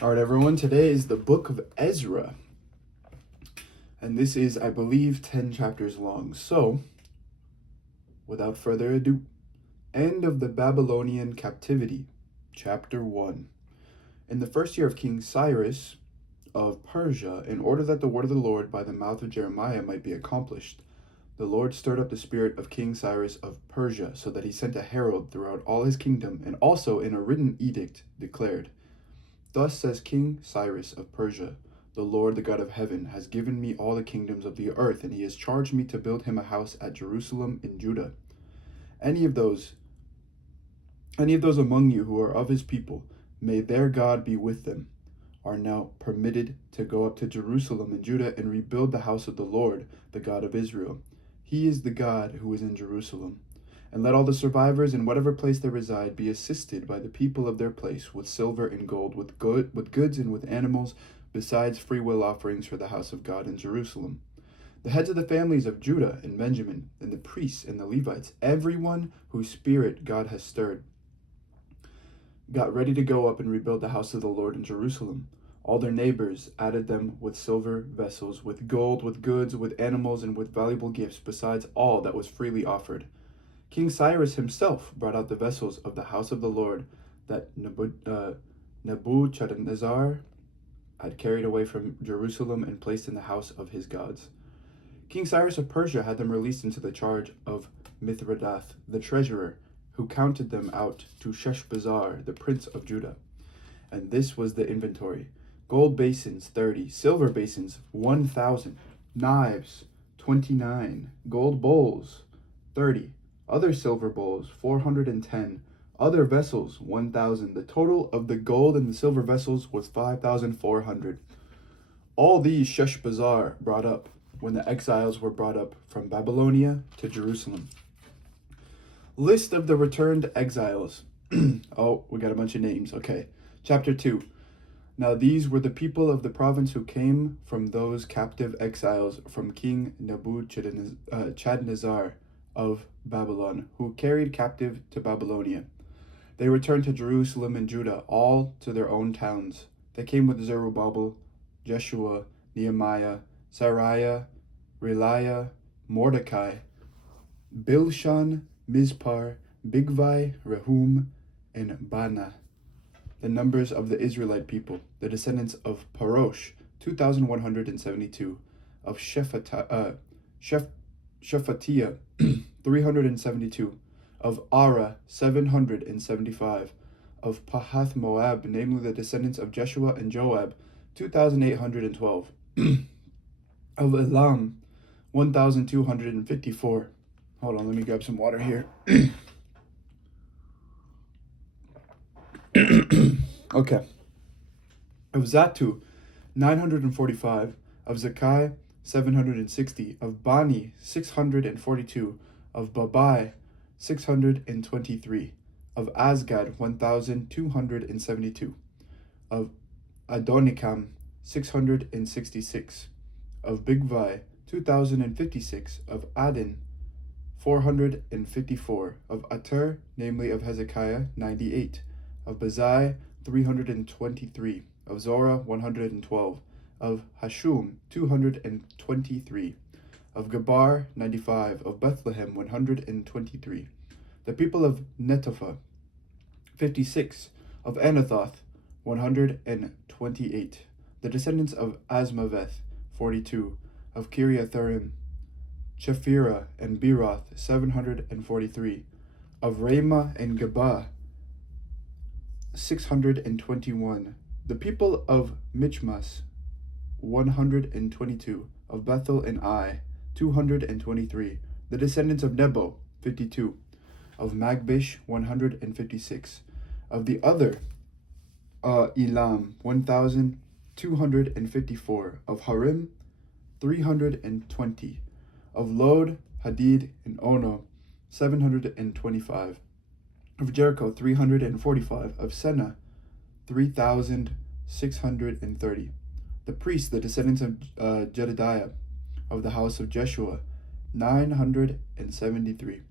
All right, everyone, today is the book of Ezra. And this is, I believe, 10 chapters long. So, without further ado, end of the Babylonian captivity, chapter 1. In the first year of King Cyrus of Persia, in order that the word of the Lord by the mouth of Jeremiah might be accomplished, the Lord stirred up the spirit of King Cyrus of Persia, so that he sent a herald throughout all his kingdom, and also in a written edict declared, "Thus says King Cyrus of Persia, the Lord, the God of heaven, has given me all the kingdoms of the earth, and he has charged me to build him a house at Jerusalem in Judah. Any of those among you who are of his people, may their God be with them, are now permitted to go up to Jerusalem in Judah and rebuild the house of the Lord, the God of Israel. He is the God who is in Jerusalem. And let all the survivors in whatever place they reside be assisted by the people of their place with silver and gold, with goods and with animals, besides freewill offerings for the house of God in Jerusalem. The heads of the families of Judah and Benjamin, and the priests and the Levites, everyone whose spirit God has stirred, got ready to go up and rebuild the house of the Lord in Jerusalem. All their neighbors added them with silver vessels, with gold, with goods, with animals, and with valuable gifts, besides all that was freely offered. King Cyrus himself brought out the vessels of the house of the Lord that Nebuchadnezzar had carried away from Jerusalem and placed in the house of his gods. King Cyrus of Persia had them released into the charge of Mithredath, the treasurer, who counted them out to Sheshbazzar, the prince of Judah. And this was the inventory: gold basins 30, silver basins 1,000, knives 29, gold bowls 30, other silver bowls 410, other vessels 1,000. The total of the gold and the silver vessels was 5,400. All these Sheshbazzar brought up when the exiles were brought up from Babylonia to Jerusalem. List of the returned exiles. Oh, we got a bunch of names. Okay. Chapter 2. Now these were the people of the province who came from those captive exiles from King Nebuchadnezzar of Babylon, who carried captive to Babylonia. They returned to Jerusalem and Judah, all to their own towns. They came with Zerubbabel, Jeshua, Nehemiah, Sariah, Reliah, Mordecai, Bilshan, Mizpar, Bigvai, Rehum, and Bana. The numbers of the Israelite people, the descendants of Parosh, 2,172, of Shephatiah, 372, of Ara, 775, of Pahath Moab, namely the descendants of Jeshua and Joab, 2,812, of Elam, 1,254. Hold on, let me grab some water here. Okay. Of Zatu, 945, of Zakai, 760, of Bani, 642, of Babai, 623, of Azgad, 1,272, of Adonikam, 666, of Bigvai, 2,056, of Adin, 454, of Ater, namely of Hezekiah, 98, of Bazai, 323, of Zorah, 112, of Hashum, 223, of Gabar, 95, of Bethlehem, 123, the people of Netophah, 56, of Anathoth, 128, the descendants of Asmaveth, 42, of Kiriatharim, Chephirah and Beeroth, 743, of Ramah and Geba, 621, the people of Michmas, 122, of Bethel and Ai, 223, the descendants of Nebo, 52, of Magbish, 156, of the other Elam, 1,254, of Harim, 320, of Lod, Hadid, and Ono, 725, of Jericho, 345, of Senah, 3,630. The priests, the descendants of Jedediah, of the house of Jeshua, 973.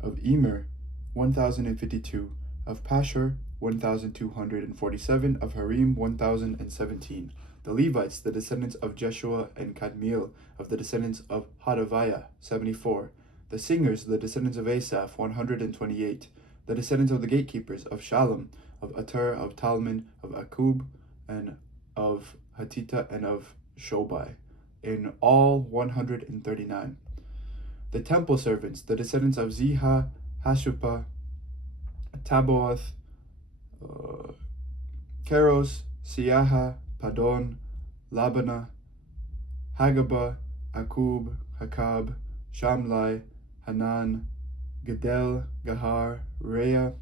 Of Emer, 1,052. Of Pashur, 1,247, of Harim 1,017. The Levites, the descendants of Jeshua and Kadmiel, of the descendants of Hodaviah 74. The singers, the descendants of Asaph 128. The descendants of the gatekeepers, of Shallum, of Ater, of Talman, of Akub, and of Hatita, and of Shobai, in all 139. The temple servants, the descendants of Ziha, Hashupha, Taboath, Keros, Siaha, Padon, Labana, Hagaba, Akub, Hakab, Shamlai, Hanan, Gedel, Gahar, Rea,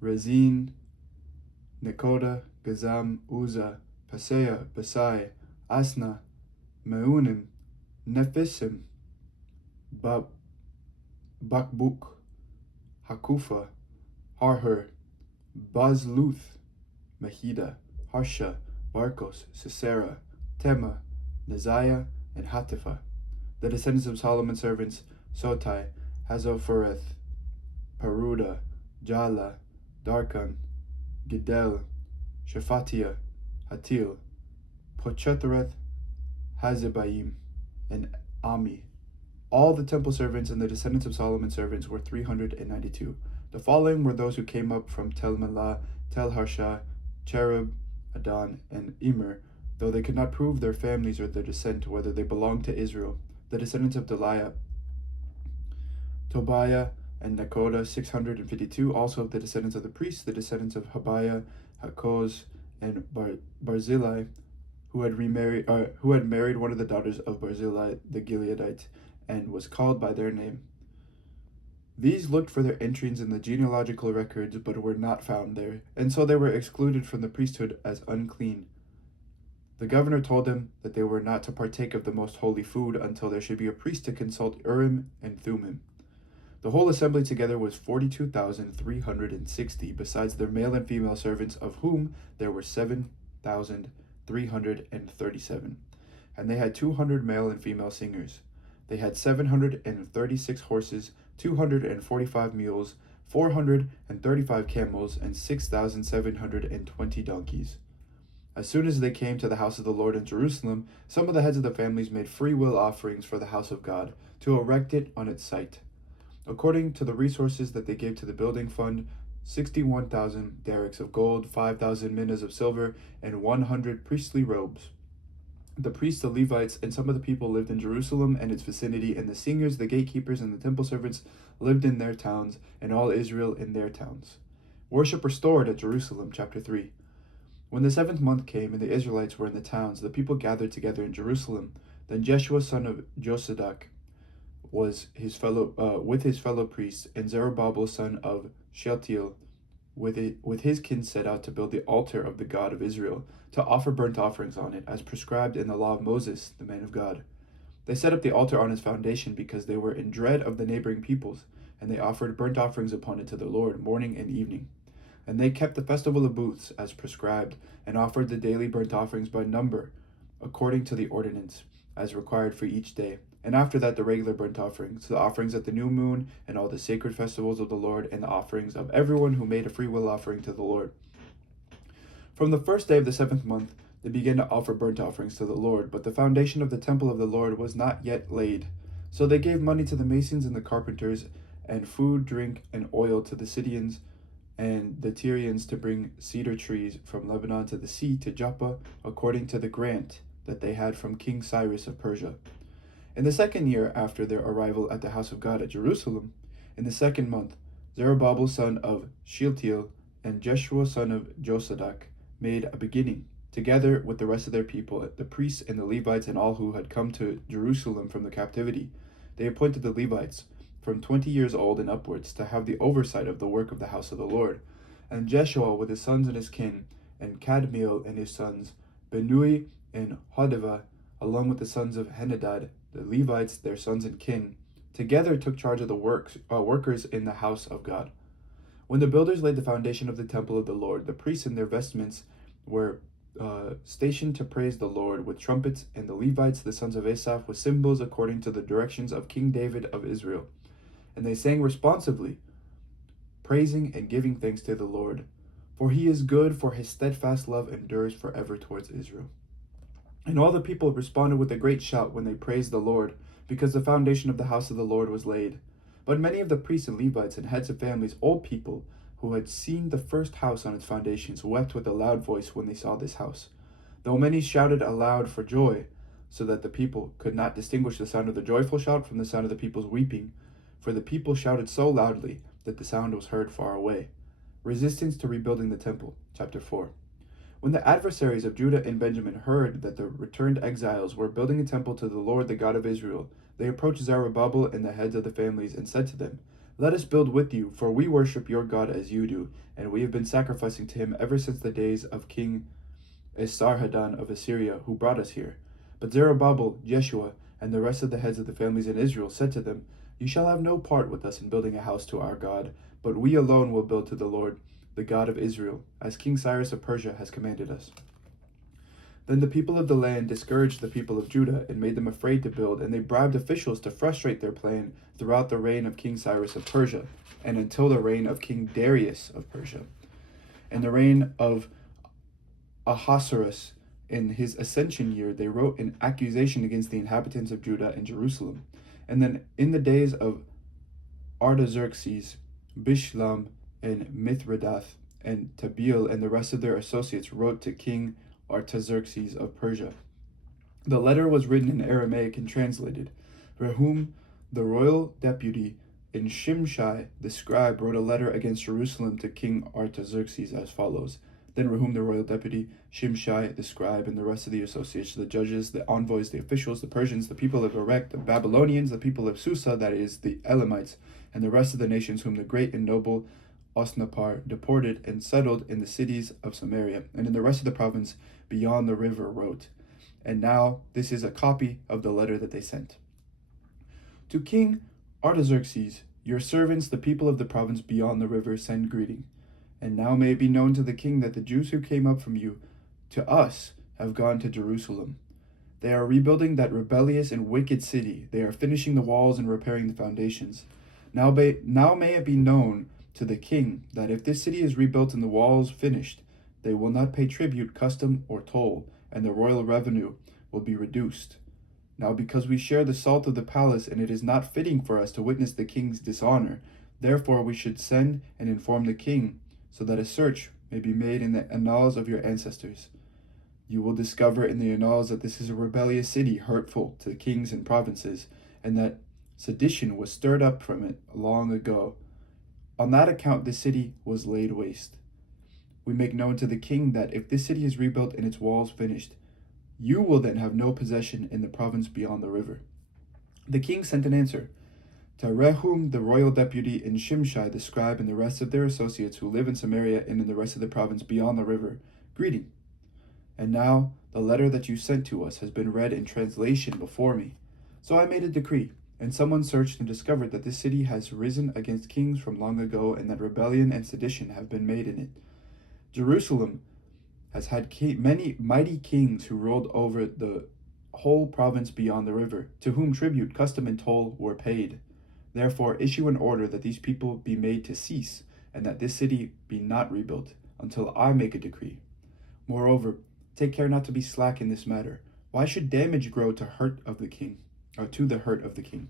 Rezin, Nekoda, Gazam, Uza, Paseah, Basai, Asna, Meunim, Nephisim, Bakbuk, Hakufa, Harher, Bazluth, Mahida, Harsha, Barkos, Sisera, Tema, Neziah, and Hatifa. The descendants of Solomon's servants, Sotai, Hazophareth, Peruda, Jala, Darkan, Gidel, Shephatiah, Hatil, Pochethereth, Hazebaim, and Ami. All the temple servants and the descendants of Solomon's servants were 392. The following were those who came up from Tel Melah, Tel Harsha, Cherub, Adon, and Immer, though they could not prove their families or their descent, whether they belonged to Israel. The descendants of Deliah, Tobiah, and Nekoda, 652. Also of the descendants of the priests, the descendants of Habiah, Hakoz, and Barzillai, who had married one of the daughters of Barzillai the Gileadite, and was called by their name. These looked for their entrance in the genealogical records, but were not found there, and so they were excluded from the priesthood as unclean. The governor told them that they were not to partake of the most holy food until there should be a priest to consult Urim and Thummim. The whole assembly together was 42,360, besides their male and female servants, of whom there were 7,337. And they had 200 male and female singers. They had 736 horses, 245 mules, 435 camels, and 6,720 donkeys. As soon as they came to the house of the Lord in Jerusalem, some of the heads of the families made free will offerings for the house of God, to erect it on its site. According to the resources that they gave to the building fund, 61,000 derricks of gold, 5,000 minas of silver, and 100 priestly robes. The priests, the Levites, and some of the people lived in Jerusalem and its vicinity, and the singers, the gatekeepers, and the temple servants lived in their towns, and all Israel in their towns. Worship restored at Jerusalem, chapter 3. When the 7th month came, and the Israelites were in the towns, the people gathered together in Jerusalem. Then Jeshua, son of Josadak, was with his fellow priests, and Zerubbabel, son of Shealtiel, with his kin, set out to build the altar of the God of Israel, to offer burnt offerings on it, as prescribed in the law of Moses, the man of God. They set up the altar on its foundation because they were in dread of the neighboring peoples, and they offered burnt offerings upon it to the Lord morning and evening. And they kept the festival of booths as prescribed, and offered the daily burnt offerings by number, according to the ordinance, as required for each day. And after that, the regular burnt offerings, the offerings at the new moon, and all the sacred festivals of the Lord, and the offerings of everyone who made a free will offering to the Lord. From the first day of the 7th month, they began to offer burnt offerings to the Lord, but the foundation of the temple of the Lord was not yet laid. So they gave money to the masons and the carpenters, and food, drink, and oil to the Sidonians and the Tyrians to bring cedar trees from Lebanon to the sea to Joppa, according to the grant that they had from King Cyrus of Persia. In the 2nd year after their arrival at the house of God at Jerusalem, in the 2nd month, Zerubbabel son of Shealtiel and Jeshua son of Josadak made a beginning, together with the rest of their people, the priests and the Levites and all who had come to Jerusalem from the captivity. They appointed the Levites, from 20 years old and upwards, to have the oversight of the work of the house of the Lord. And Jeshua with his sons and his kin, and Kadmiel and his sons, Benui and Hodaviah, along with the sons of Henadad, the Levites, their sons and kin, together took charge of the workers in the house of God. When the builders laid the foundation of the temple of the Lord, the priests in their vestments were stationed to praise the Lord with trumpets, and the Levites, the sons of Asaph, with cymbals according to the directions of King David of Israel. And they sang responsively, praising and giving thanks to the Lord. For he is good, for his steadfast love endures forever towards Israel. And all the people responded with a great shout when they praised the Lord, because the foundation of the house of the Lord was laid. But many of the priests and Levites and heads of families, old people, who had seen the first house on its foundations, wept with a loud voice when they saw this house. Though many shouted aloud for joy, so that the people could not distinguish the sound of the joyful shout from the sound of the people's weeping, for the people shouted so loudly that the sound was heard far away. Resistance to rebuilding the temple, chapter 4. When the adversaries of Judah and Benjamin heard that the returned exiles were building a temple to the Lord, the God of Israel, they approached Zerubbabel and the heads of the families and said to them, "Let us build with you, for we worship your God as you do, and we have been sacrificing to him ever since the days of King Esarhaddon of Assyria, who brought us here." But Zerubbabel, Jeshua, and the rest of the heads of the families in Israel said to them, "You shall have no part with us in building a house to our God, but we alone will build to the Lord, the God of Israel, as King Cyrus of Persia has commanded us." Then the people of the land discouraged the people of Judah and made them afraid to build, and they bribed officials to frustrate their plan throughout the reign of King Cyrus of Persia, and until the reign of King Darius of Persia. In the reign of Ahasuerus, in his ascension year, they wrote an accusation against the inhabitants of Judah and Jerusalem. And then in the days of Artaxerxes, Bishlam, and Mithridath, and Tabeel, and the rest of their associates wrote to King Artaxerxes of Persia. The letter was written in Aramaic and translated. Rehum, the royal deputy, and Shimshai, the scribe, wrote a letter against Jerusalem to King Artaxerxes as follows. Then Rehum, the royal deputy, Shimshai, the scribe, and the rest of the associates, the judges, the envoys, the officials, the Persians, the people of Erech, the Babylonians, the people of Susa, that is, the Elamites, and the rest of the nations whom the great and noble Osnappar deported and settled in the cities of Samaria, and in the rest of the province beyond the river wrote. And now this is a copy of the letter that they sent. To King Artaxerxes, your servants, the people of the province beyond the river, send greeting. And now may it be known to the king that the Jews who came up from you to us have gone to Jerusalem. They are rebuilding that rebellious and wicked city. They are finishing the walls and repairing the foundations. Now may it be known to the king that if this city is rebuilt and the walls finished, they will not pay tribute, custom, or toll, and the royal revenue will be reduced. Now because we share the salt of the palace, and it is not fitting for us to witness the king's dishonor, therefore we should send and inform the king, so that a search may be made in the annals of your ancestors. You will discover in the annals that this is a rebellious city, hurtful to the kings and provinces, and that sedition was stirred up from it long ago. On that account the city was laid waste. We make known to the king that if this city is rebuilt and its walls finished, you will then have no possession in the province beyond the river. The king sent an answer to Rehum, the royal deputy, and Shimshai, the scribe, and the rest of their associates who live in Samaria and in the rest of the province beyond the river, greeting. And now the letter that you sent to us has been read in translation before me. So I made a decree, and someone searched and discovered that this city has risen against kings from long ago, and that rebellion and sedition have been made in it. Jerusalem has had many mighty kings who ruled over the whole province beyond the river, to whom tribute, custom, and toll were paid. Therefore issue an order that these people be made to cease, and that this city be not rebuilt, until I make a decree. Moreover, take care not to be slack in this matter. Why should damage grow to the hurt of the king?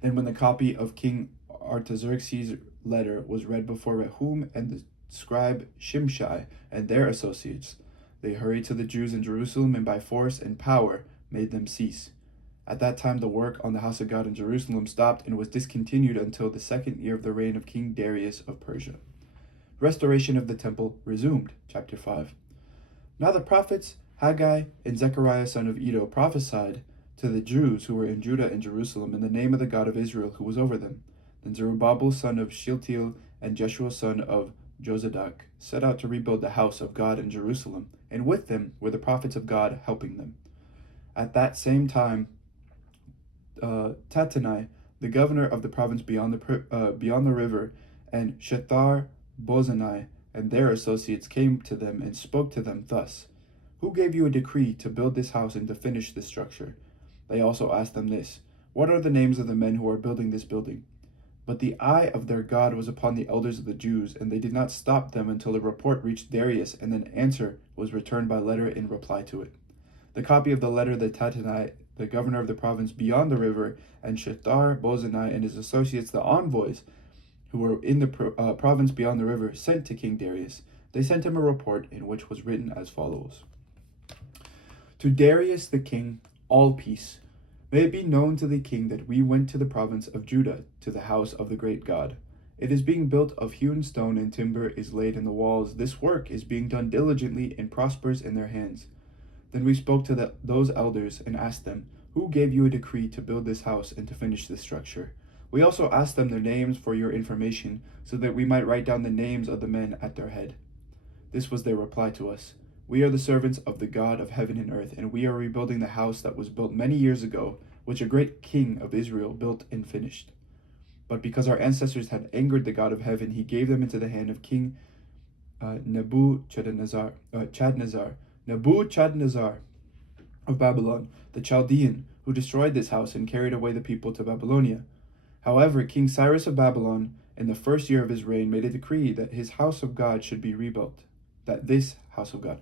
Then when the copy of King Artaxerxes' letter was read before Rehum and the scribe Shimshai and their associates, they hurried to the Jews in Jerusalem and by force and power made them cease. At that time the work on the house of God in Jerusalem stopped and was discontinued until the second year of the reign of King Darius of Persia. Restoration of the temple resumed. Chapter 5. Now the prophets Haggai and Zechariah son of Iddo prophesied to the Jews who were in Judah and Jerusalem in the name of the God of Israel who was over them. Then Zerubbabel son of Shealtiel and Jeshua son of Jozadak set out to rebuild the house of God in Jerusalem, and with them were the prophets of God helping them. At that same time, Tattenai, the governor of the province beyond the river, and Shethar Bozani and their associates came to them and spoke to them thus: Who gave you a decree to build this house and to finish this structure? They also asked them this: What are the names of the men who are building this building? But the eye of their God was upon the elders of the Jews, and they did not stop them until a report reached Darius, and an answer was returned by letter in reply to it. The copy of the letter that Tattenai, the governor of the province beyond the river, and Shethar-bozenai and his associates, the envoys, who were in the province beyond the river, sent to King Darius. They sent him a report in which was written as follows. To Darius the king, all peace. May it be known to the king that we went to the province of Judah, to the house of the great God. It is being built of hewn stone, and timber is laid in the walls. This work is being done diligently and prospers in their hands. Then we spoke to those elders and asked them, who gave you a decree to build this house and to finish this structure? We also asked them their names for your information, so that we might write down the names of the men at their head. This was their reply to us. We are the servants of the God of heaven and earth, and we are rebuilding the house that was built many years ago, which a great king of Israel built and finished. But because our ancestors had angered the God of heaven, he gave them into the hand of King Nebuchadnezzar of Babylon, the Chaldean, who destroyed this house and carried away the people to Babylonia. However, King Cyrus of Babylon, in the first year of his reign, made a decree that his house of God should be rebuilt, that this house of God.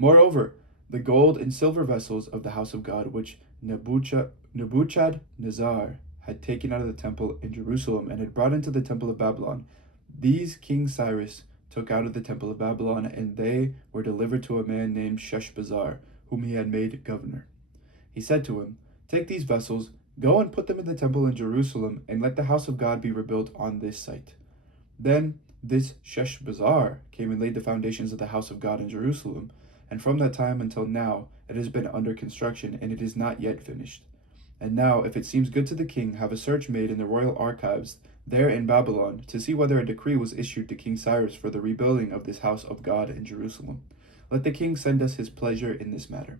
Moreover, the gold and silver vessels of the house of God, which Nebuchadnezzar had taken out of the temple in Jerusalem and had brought into the temple of Babylon, these King Cyrus took out of the temple of Babylon, and they were delivered to a man named Sheshbazzar, whom he had made governor. He said to him, take these vessels, go and put them in the temple in Jerusalem, and let the house of God be rebuilt on this site. Then this Sheshbazzar came and laid the foundations of the house of God in Jerusalem, and from that time until now it has been under construction, and it is not yet finished. And now, if it seems good to the king, have a search made in the royal archives there in Babylon, to see whether a decree was issued to King Cyrus for the rebuilding of this house of God in Jerusalem. Let the king send us his pleasure in this matter.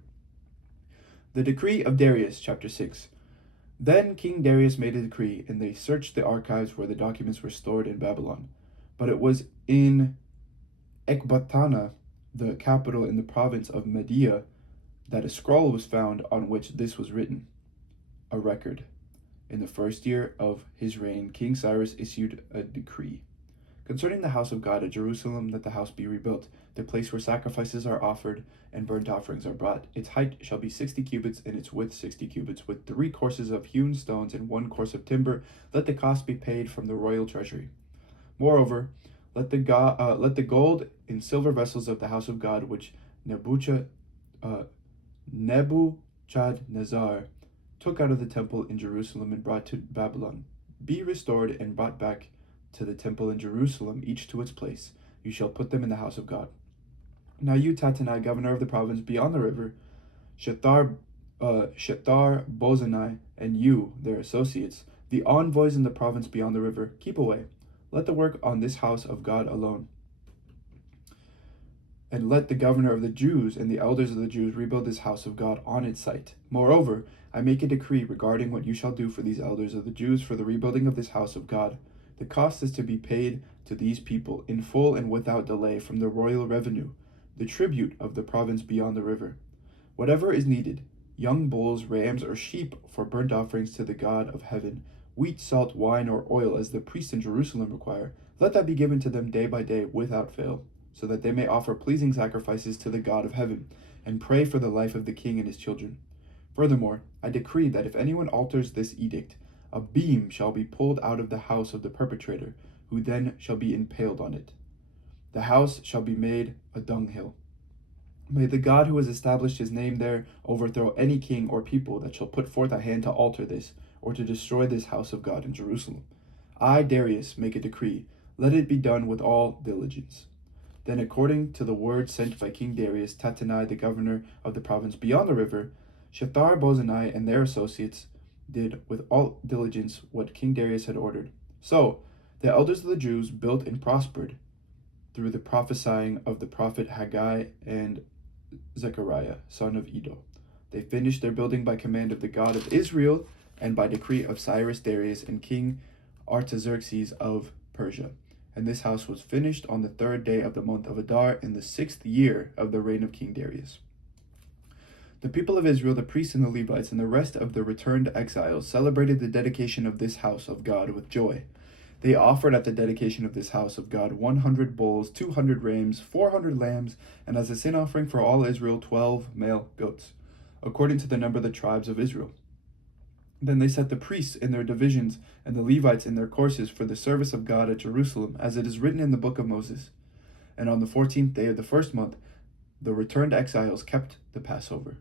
The decree of Darius, chapter 6. Then King Darius made a decree, and they searched the archives where the documents were stored in Babylon. But it was in Ecbatana, the capital in the province of Media, that a scroll was found on which this was written, a record. In the first year of his reign, King Cyrus issued a decree concerning the house of God at Jerusalem, that the house be rebuilt, the place where sacrifices are offered and burnt offerings are brought. Its height shall be 60 cubits, and its width 60 cubits, with 3 courses of hewn stones and 1 course of timber. Let the cost be paid from the royal treasury. Moreover, let the gold and silver vessels of the house of God, which Nebuchadnezzar took out of the temple in Jerusalem and brought to Babylon, be restored and brought back to the temple in Jerusalem, each to its place. You shall put them in the house of God. Now you, Tattenai, governor of the province beyond the river, Shethar-bozenai, and you, their associates, the envoys in the province beyond the river, keep away. Let the work on this house of God alone. And let the governor of the Jews and the elders of the Jews rebuild this house of God on its site. Moreover, I make a decree regarding what you shall do for these elders of the Jews for the rebuilding of this house of God. The cost is to be paid to these people in full and without delay from the royal revenue, the tribute of the province beyond the river. Whatever is needed, young bulls, rams, or sheep for burnt offerings to the God of heaven, wheat, salt, wine, or oil, as the priests in Jerusalem require, let that be given to them day by day without fail, so that they may offer pleasing sacrifices to the God of heaven, and pray for the life of the king and his children. Furthermore, I decree that if anyone alters this edict, a beam shall be pulled out of the house of the perpetrator, who then shall be impaled on it. The house shall be made a dunghill. May the God who has established his name there overthrow any king or people that shall put forth a hand to alter this, or to destroy this house of God in Jerusalem. I, Darius, make a decree. Let it be done with all diligence. Then, according to the word sent by King Darius, Tattenai, the governor of the province beyond the river, Shethar-bozenai and their associates did with all diligence what King Darius had ordered. So the elders of the Jews built and prospered through the prophesying of the prophet Haggai and Zechariah, son of Iddo. They finished their building by command of the God of Israel and by decree of Cyrus, Darius, and King Artaxerxes of Persia. And this house was finished on the 3rd day of the month of Adar in the 6th year of the reign of King Darius. The people of Israel, the priests and the Levites, and the rest of the returned exiles celebrated the dedication of this house of God with joy. They offered at the dedication of this house of God 100 bulls, 200 rams, 400 lambs, and as a sin offering for all Israel 12 male goats, according to the number of the tribes of Israel. Then they set the priests in their divisions and the Levites in their courses for the service of God at Jerusalem, as it is written in the book of Moses. And on the 14th day of the first month, the returned exiles kept the Passover.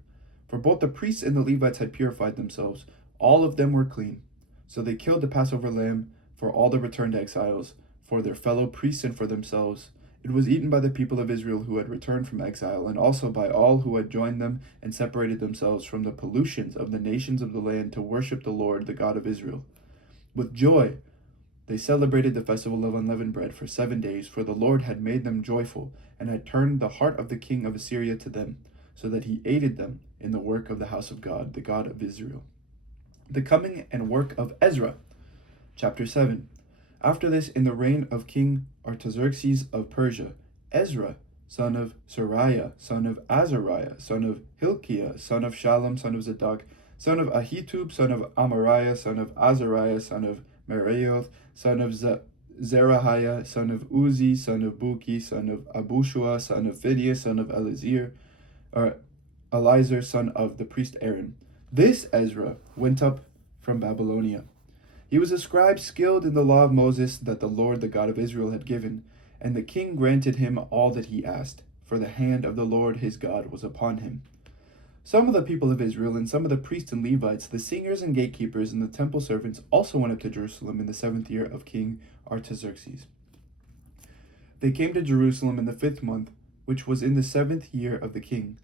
For both the priests and the Levites had purified themselves. All of them were clean. So they killed the Passover lamb for all the returned exiles, for their fellow priests and for themselves. It was eaten by the people of Israel who had returned from exile, and also by all who had joined them and separated themselves from the pollutions of the nations of the land to worship the Lord, the God of Israel. With joy, they celebrated the festival of unleavened bread for 7 days, for the Lord had made them joyful, and had turned the heart of the king of Assyria to them, so that he aided them in the work of the house of God, the God of Israel. The coming and work of Ezra. Chapter 7. After this, in the reign of King Artaxerxes of Persia, Ezra, son of Seraiah, son of Azariah, son of Hilkiah, son of Shallum, son of Zadok, son of Ahitub, son of Amariah, son of Azariah, son of Meraioth, son of Zerahiah, son of Uzi, son of Buki, son of Abushua, son of Phinehas, son of Elizur, son of the priest Aaron. This Ezra went up from Babylonia. He was a scribe skilled in the law of Moses that the Lord, the God of Israel, had given, and the king granted him all that he asked, for the hand of the Lord his God was upon him. Some of the people of Israel and some of the priests and Levites, the singers and gatekeepers and the temple servants also went up to Jerusalem in the 7th year of King Artaxerxes. They came to Jerusalem in the 5th month, which was in the 7th year of the king.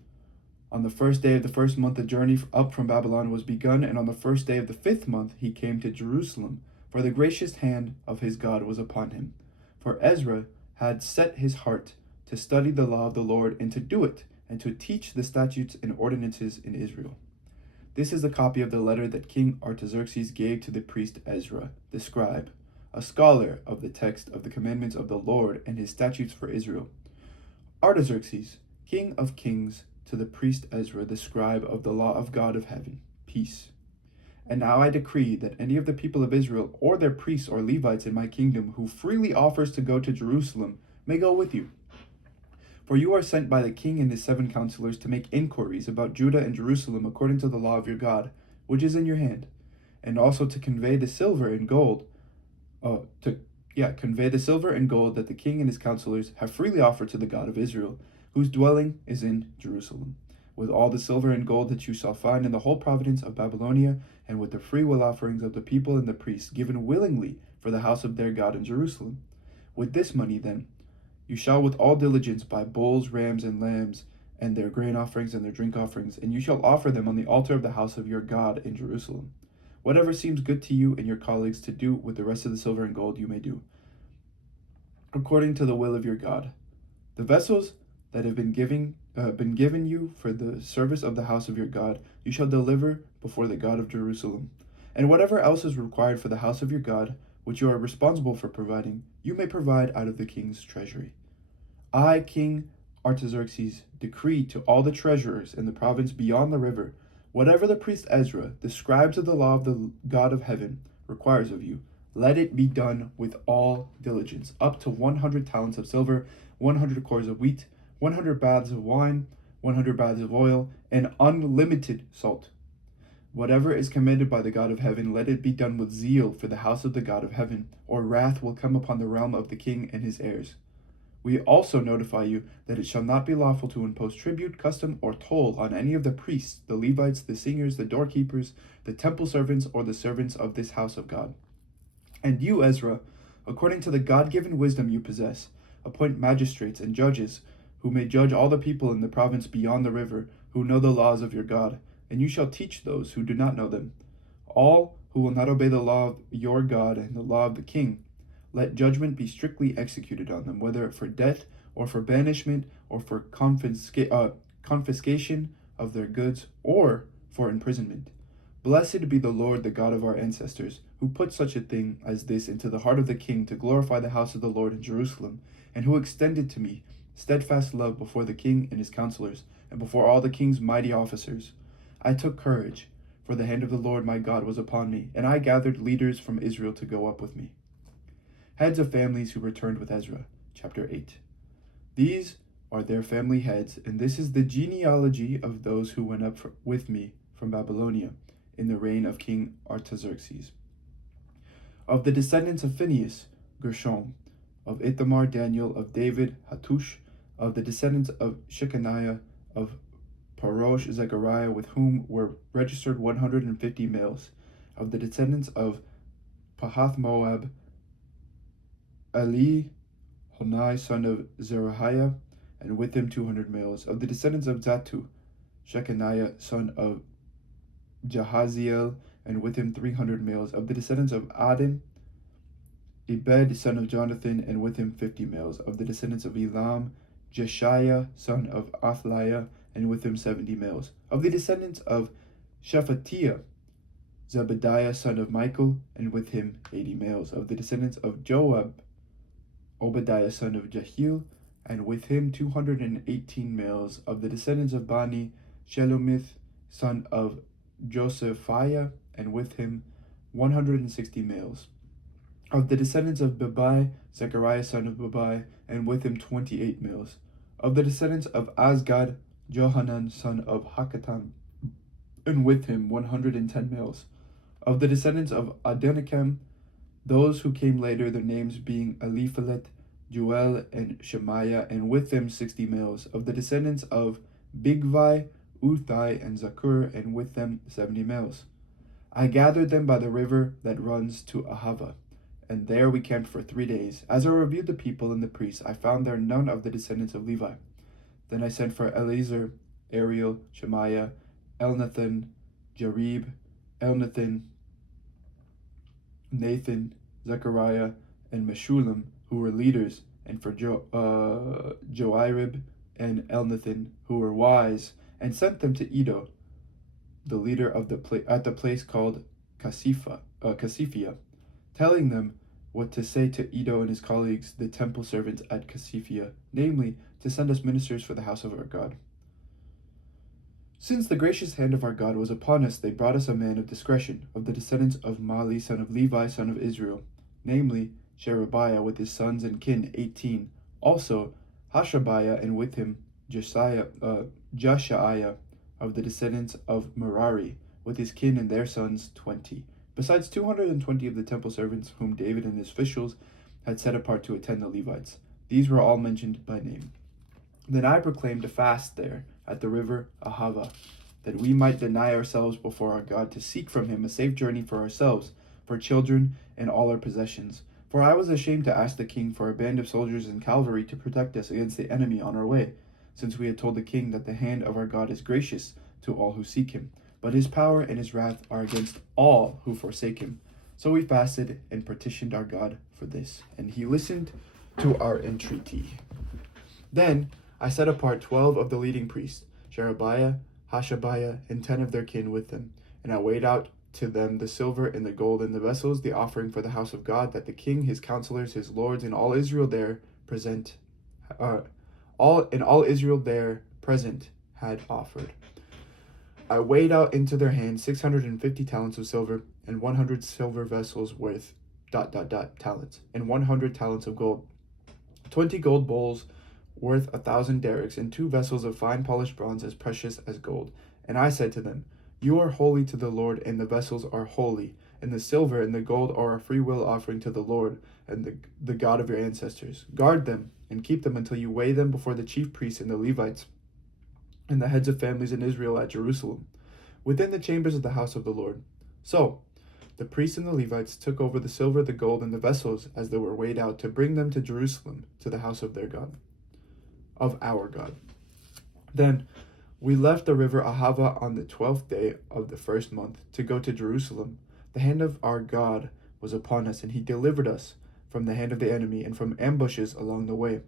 On the first day of the first month, the journey up from Babylon was begun, and on the first day of the 5th month he came to Jerusalem, for the gracious hand of his God was upon him. For Ezra had set his heart to study the law of the Lord and to do it, and to teach the statutes and ordinances in Israel. This is a copy of the letter that King Artaxerxes gave to the priest Ezra, the scribe, a scholar of the text of the commandments of the Lord and his statutes for Israel. Artaxerxes, king of kings, to the priest Ezra, the scribe of the law of God of heaven, peace. And now I decree that any of the people of Israel, or their priests or Levites in my kingdom, who freely offers to go to Jerusalem, may go with you. For you are sent by the king and his 7 counselors to make inquiries about Judah and Jerusalem according to the law of your God, which is in your hand, and also to convey the silver and gold, convey the silver and gold that the king and his counselors have freely offered to the God of Israel, whose dwelling is in Jerusalem, with all the silver and gold that you shall find in the whole province of Babylonia, and with the freewill offerings of the people and the priests, given willingly for the house of their God in Jerusalem. With this money, then, you shall with all diligence buy bulls, rams, and lambs, and their grain offerings and their drink offerings, and you shall offer them on the altar of the house of your God in Jerusalem. Whatever seems good to you and your colleagues to do with the rest of the silver and gold, you may do, according to the will of your God. The vessels that have been given you for the service of the house of your God, you shall deliver before the God of Jerusalem. And whatever else is required for the house of your God, which you are responsible for providing, you may provide out of the king's treasury. I, King Artaxerxes, decree to all the treasurers in the province beyond the river, whatever the priest Ezra, the scribes of the law of the God of heaven, requires of you, let it be done with all diligence, up to 100 talents of silver, 100 cores of wheat, 100 baths of wine, 100 baths of oil, and unlimited salt. Whatever is commanded by the God of heaven, let it be done with zeal for the house of the God of heaven, or wrath will come upon the realm of the king and his heirs. We also notify you that it shall not be lawful to impose tribute, custom, or toll on any of the priests, the Levites, the singers, the doorkeepers, the temple servants, or the servants of this house of God. And you, Ezra, according to the God-given wisdom you possess, appoint magistrates and judges, who may judge all the people in the province beyond the river, who know the laws of your God, and you shall teach those who do not know them. All who will not obey the law of your God and the law of the king, let judgment be strictly executed on them, whether for death, or for banishment, or for confiscation of their goods, or for imprisonment. Blessed be the Lord, the God of our ancestors, who put such a thing as this into the heart of the king to glorify the house of the Lord in Jerusalem, and who extended to me steadfast love before the king and his counselors, and before all the king's mighty officers. I took courage, for the hand of the Lord my God was upon me, and I gathered leaders from Israel to go up with me. heads of families who returned with Ezra. Chapter 8. These are their family heads, and this is the genealogy of those who went up with me from Babylonia in the reign of King Artaxerxes. Of the descendants of Phinehas, Gershom; of Ithamar, Daniel; of David, Hattush; of the descendants of Shechaniah; of Parosh, Zechariah, with whom were registered 150 males; of the descendants of Pahath Moab, Eli, Honai, son of Zerahiah, and with him 200 males; of the descendants of Zattu, Shechaniah, son of Jahaziel, and with him 300 males; of the descendants of Adin, Ebed, son of Jonathan, and with him 50 males; of the descendants of Elam, Jeshiah, son of Athaliah, and with him 70 males; of the descendants of Shephatiah, Zebediah, son of Michael, and with him 80 males; of the descendants of Joab, Obadiah, son of Jehiel, and with him 218 males; of the descendants of Bani, Shelomith, son of Josephiah, and with him 160 males; of the descendants of Bebai, Zechariah, son of Bebai, and with him 28 males; of the descendants of Azgad, Johanan, son of Hakatan, and with him 110 males; of the descendants of Adonikam, those who came later, their names being Eliphalet, Joel, and Shemaiah, and with them 60 males; of the descendants of Bigvai, Uthai, and Zakur, and with them 70 males. I gathered them by the river that runs to Ahava, and there we camped for 3 days. As I reviewed the people and the priests, I found there none of the descendants of Levi. Then I sent for Eleazar, Ariel, Shemaiah, Elnathan, Jarib, Elnathan, Nathan, Zechariah, and Meshullam, who were leaders, and for Joirib and Elnathan, who were wise, and sent them to Edo, the leader of at the place called Casiphia, telling them what to say to Edo and his colleagues, the temple servants at Casiphia, namely, to send us ministers for the house of our God. Since the gracious hand of our God was upon us, they brought us a man of discretion, of the descendants of Mali, son of Levi, son of Israel, namely, Sherebiah with his sons and kin, 18, also Hashabiah, and with him Jeshaiah, of the descendants of Merari, with his kin and their sons, 20, besides 220 of the temple servants whom David and his officials had set apart to attend the Levites. These were all mentioned by name. Then I proclaimed a fast there at the river Ahava, that we might deny ourselves before our God, to seek from him a safe journey for ourselves, for children, and all our possessions. For I was ashamed to ask the king for a band of soldiers and cavalry to protect us against the enemy on our way, since we had told the king that the hand of our God is gracious to all who seek him, but his power and his wrath are against all who forsake him. So we fasted and petitioned our God for this, and he listened to our entreaty. Then I set apart 12 of the leading priests, Sherebiah, Hashabiah, and 10 of their kin with them, and I weighed out to them the silver and the gold and the vessels, the offering for the house of God, that the king, his counselors, his lords, and all Israel there present had offered. I weighed out into their hands 650 talents of silver, and 100 silver vessels worth ... talents, and 100 talents of gold, 20 gold bowls worth 1,000 derricks, and 2 vessels of fine polished bronze as precious as gold. And I said to them, You are holy to the Lord, and the vessels are holy, and the silver and the gold are a freewill offering to the Lord and the God of your ancestors. Guard them and keep them until you weigh them before the chief priests and the Levites and the heads of families in Israel at Jerusalem, within the chambers of the house of the Lord. So the priests and the Levites took over the silver, the gold, and the vessels as they were weighed out, to bring them to Jerusalem, to the house of their God, of our God. Then we left the river Ahava on the 12th day of the first month to go to Jerusalem. The hand of our God was upon us, and he delivered us from the hand of the enemy and from ambushes along the way.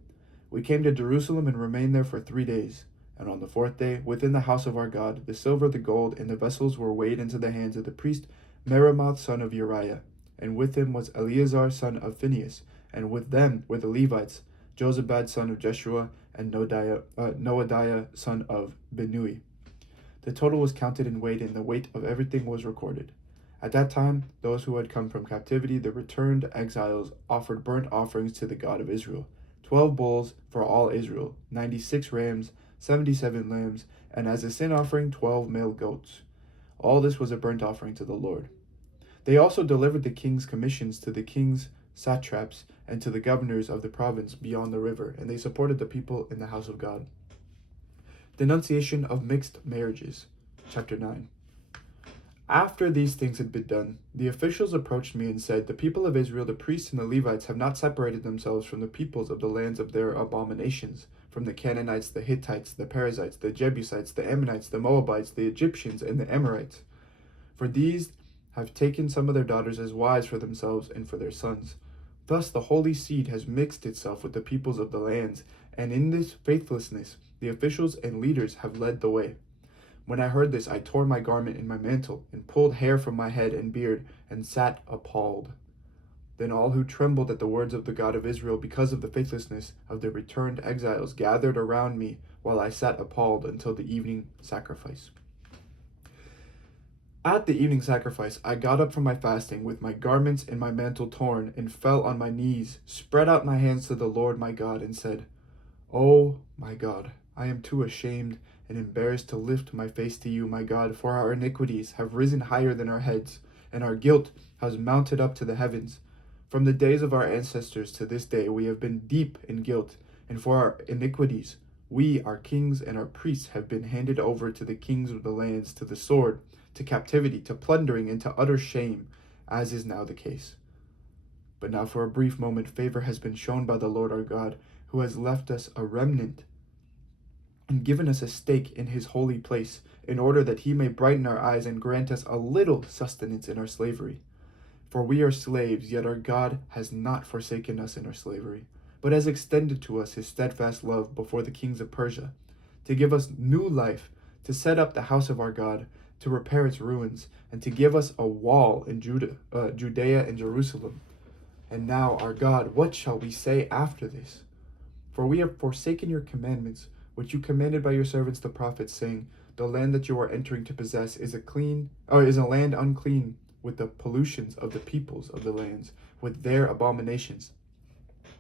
We came to Jerusalem and remained there for 3 days. And on the 4th day, within the house of our God, the silver, the gold, and the vessels were weighed into the hands of the priest Meremoth, son of Uriah. And with him was Eleazar, son of Phinehas. And with them were the Levites, Jozabad, son of Jeshua, and Noadiah, son of Binui. The total was counted and weighed, and the weight of everything was recorded. At that time, those who had come from captivity, the returned exiles, offered burnt offerings to the God of Israel 12 bulls for all Israel, 96 rams, 77 lambs, and as a sin offering, 12 male goats. All this was a burnt offering to the Lord. They also delivered the king's commissions to the king's satraps and to the governors of the province beyond the river, and they supported the people in the house of God. Denunciation of mixed marriages. Chapter 9. After these things had been done, the officials approached me and said, "The people of Israel, the priests and the Levites, have not separated themselves from the peoples of the lands of their abominations, from the Canaanites, the Hittites, the Perizzites, the Jebusites, the Ammonites, the Moabites, the Egyptians, and the Amorites. For these have taken some of their daughters as wives for themselves and for their sons. Thus the holy seed has mixed itself with the peoples of the lands, and in this faithlessness the officials and leaders have led the way." When I heard this, I tore my garment and my mantle, and pulled hair from my head and beard, and sat appalled. Then all who trembled at the words of the God of Israel because of the faithlessness of the returned exiles gathered around me while I sat appalled until the evening sacrifice. At the evening sacrifice, I got up from my fasting with my garments and my mantle torn, and fell on my knees, spread out my hands to the Lord my God, and said, "Oh my God, I am too ashamed and embarrassed to lift my face to you, my God, for our iniquities have risen higher than our heads, and our guilt has mounted up to the heavens. From the days of our ancestors to this day we have been deep in guilt, and for our iniquities we, our kings and our priests, have been handed over to the kings of the lands, to the sword, to captivity, to plundering, and to utter shame, as is now the case. But now for a brief moment favor has been shown by the Lord our God, who has left us a remnant and given us a stake in his holy place, in order that he may brighten our eyes and grant us a little sustenance in our slavery. For we are slaves, yet our God has not forsaken us in our slavery, but has extended to us his steadfast love before the kings of Persia, to give us new life, to set up the house of our God, to repair its ruins, and to give us a wall in Judea and Jerusalem. And now, our God, what shall we say after this? For we have forsaken your commandments, which you commanded by your servants the prophets, saying, the land that you are entering to possess is a land unclean with the pollutions of the peoples of the lands, with their abominations.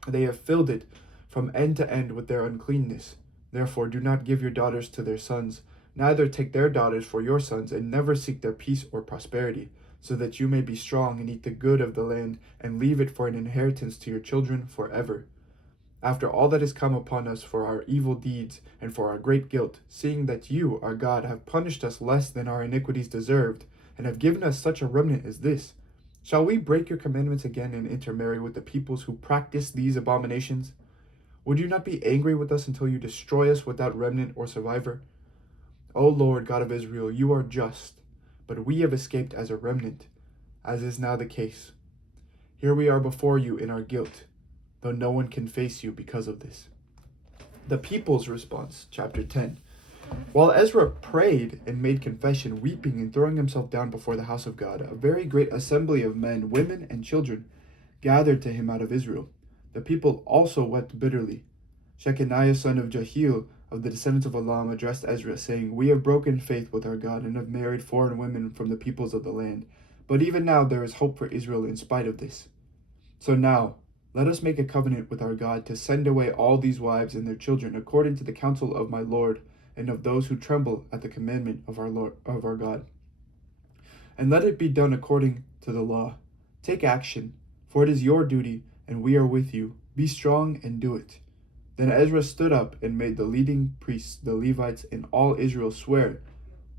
They have filled it from end to end with their uncleanness. Therefore do not give your daughters to their sons, neither take their daughters for your sons, and never seek their peace or prosperity, so that you may be strong and eat the good of the land, and leave it for an inheritance to your children forever. After all that has come upon us for our evil deeds and for our great guilt, seeing that you, our God, have punished us less than our iniquities deserved, and have given us such a remnant as this, shall we break your commandments again and intermarry with the peoples who practice these abominations? Would you not be angry with us until you destroy us without remnant or survivor? O Lord, God of Israel, you are just, but we have escaped as a remnant, as is now the case. Here we are before you in our guilt, though no one can face you because of this." The people's response, chapter 10. While Ezra prayed and made confession, weeping and throwing himself down before the house of God, a very great assembly of men, women, and children gathered to him out of Israel. The people also wept bitterly. Shechaniah, son of Jehiel, of the descendants of Elam, addressed Ezra, saying, "We have broken faith with our God and have married foreign women from the peoples of the land. But even now there is hope for Israel in spite of this. So now, let us make a covenant with our God to send away all these wives and their children, according to the counsel of my Lord and of those who tremble at the commandment of our God. And let it be done according to the law. Take action, for it is your duty, and we are with you. Be strong and do it." Then Ezra stood up and made the leading priests, the Levites, and all Israel swear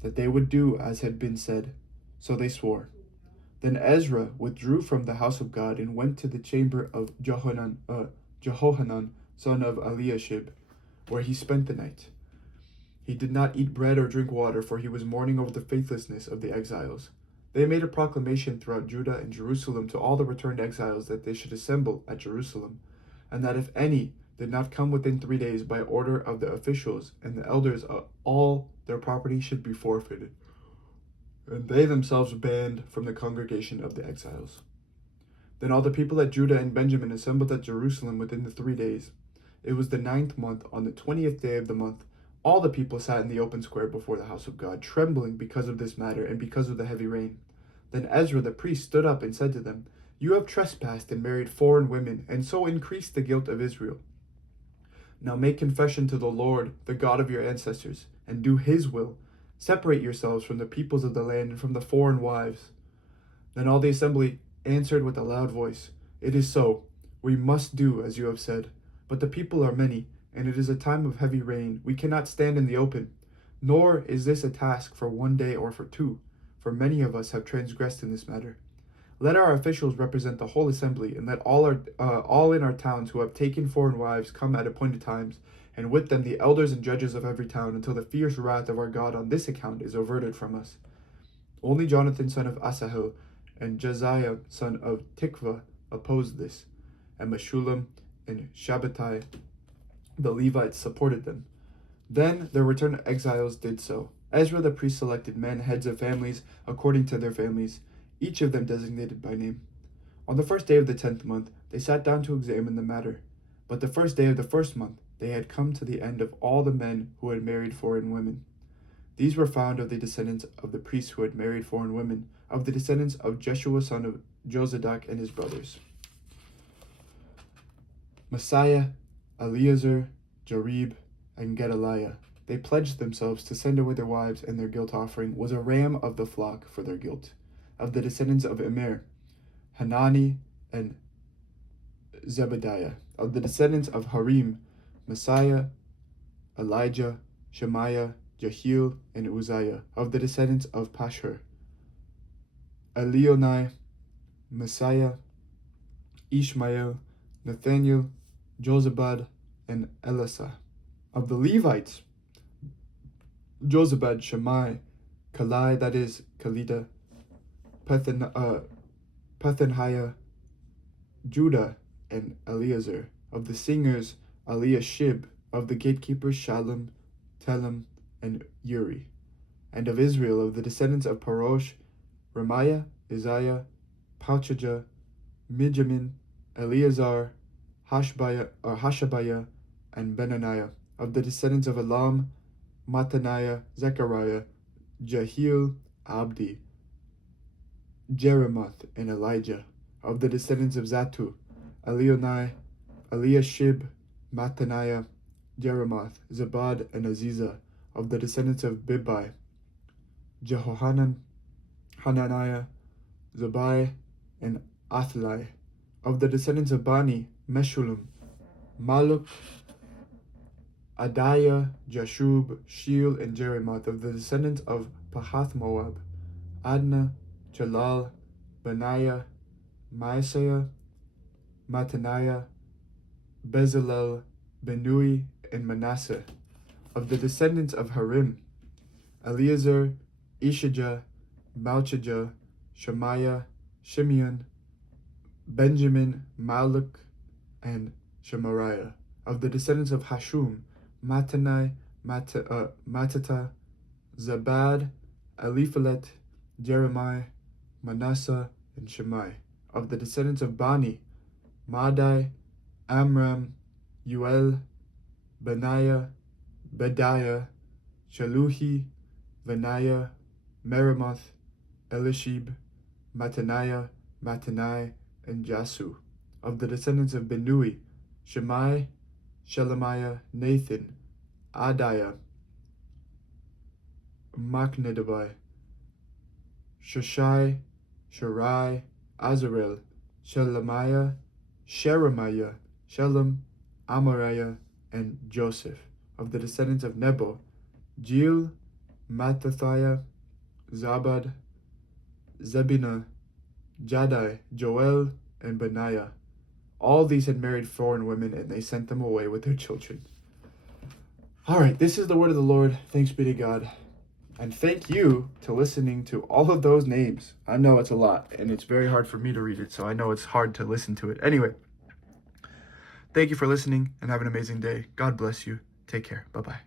that they would do as had been said. So they swore. Then Ezra withdrew from the house of God and went to the chamber of Jehohanan, son of Eliashib, where he spent the night. He did not eat bread or drink water, for he was mourning over the faithlessness of the exiles. They made a proclamation throughout Judah and Jerusalem to all the returned exiles that they should assemble at Jerusalem, and that if any did not come within 3 days by order of the officials and the elders, all their property should be forfeited, and they themselves banned from the congregation of the exiles. Then all the people at Judah and Benjamin assembled at Jerusalem within the 3 days. It was the 9th month, on the 20th day of the month. All the people sat in the open square before the house of God, trembling because of this matter and because of the heavy rain. Then Ezra the priest stood up and said to them, "You have trespassed and married foreign women, and so increased the guilt of Israel. Now make confession to the Lord, the God of your ancestors, and do his will. Separate yourselves from the peoples of the land and from the foreign wives." Then all the assembly answered with a loud voice, "It is so. We must do as you have said. But the people are many, and it is a time of heavy rain. We cannot stand in the open. Nor is this a task for 1 day or for 2, for many of us have transgressed in this matter. Let our officials represent the whole assembly, and let all in our towns who have taken foreign wives come at appointed times, and with them the elders and judges of every town, until the fierce wrath of our God on this account is averted from us." Only Jonathan son of Asahel and Josiah son of Tikva opposed this, and Meshullam and Shabbatai the Levites supported them. Then the returned exiles did so. Ezra the priest selected men, heads of families, according to their families, each of them designated by name. On the first day of the 10th month, they sat down to examine the matter. But the first day of the first month, they had come to the end of all the men who had married foreign women. These were found of the descendants of the priests who had married foreign women, of the descendants of Jeshua son of Jozadak and his brothers: Messiah, Eleazar, Jarib, and Gedaliah. They pledged themselves to send away their wives, and their guilt offering was a ram of the flock for their guilt. Of the descendants of Immer, Hanani and Zebediah. Of the descendants of Harim, Messiah, Elijah, Shemaiah, Jehiel, and Uzziah. Of the descendants of Pashur, Elionai, Messiah, Ishmael, Nathaniel, Jozabad, and Elasa. Of the Levites, Jozabad, Shammai, Kalai, that is, Kalida, Pethanhiah, Judah, and Eleazar. Of the singers, Eliashib. Of the gatekeepers, Shalom, Telem, and Uri. And of Israel, of the descendants of Parosh, Ramiah, Isaiah, Palchijah, Mijamin, Eleazar, Hashabiah, and Benaniah. Of the descendants of Elam, Mattaniah, Zechariah, Jehiel, Abdi, Jeremoth, and Elijah. Of the descendants of Zatu, Elionai, Eliashib, Mattaniah, Jeremoth, Zabad, and Aziza. Of the descendants of Bibai, Jehohanan, Hananiah, Zabai, and Athlai. Of the descendants of Bani, Meshullam, Maluk, Adiah, Jashub, Sheel, and Jeremoth. Of the descendants of Pahath Moab, Adna, Jalal, Benaiah, Maaseiah, Mattaniah, Bezalel, Benui, and Manasseh. Of the descendants of Harim, Eleazar, Ishijah, Malchijah, Shemaiah, Shimeon, Benjamin, Maluk, and Shemariah. Of the descendants of Hashum, Mattanai, Mattata, Zabad, Eliphalet, Jeremiah, Manasseh, and Shemai. Of the descendants of Bani, Madai, Amram, Uel, Benaiah, Bediah, Shaluhi, Benaiah, Meremoth, Elishib, Mattaniah, Mattanai, and Jasu. Of the descendants of Benui, Shemai, Shelemiah, Nathan, Adiah, Machnadabai, Shoshai, Sharai, Azarel, Shelemiah, Sheremiah, Shelem, Amariah, and Joseph. Of the descendants of Nebo, Jeel, Mattathiah, Zabad, Zebina, Jadai, Joel, and Benaiah. All these had married foreign women, and they sent them away with their children. All right, this is the word of the Lord. Thanks be to God. And thank you to listening to all of those names. I know it's a lot, and it's very hard for me to read it, so I know it's hard to listen to it. Anyway, thank you for listening, and have an amazing day. God bless you. Take care. Bye-bye.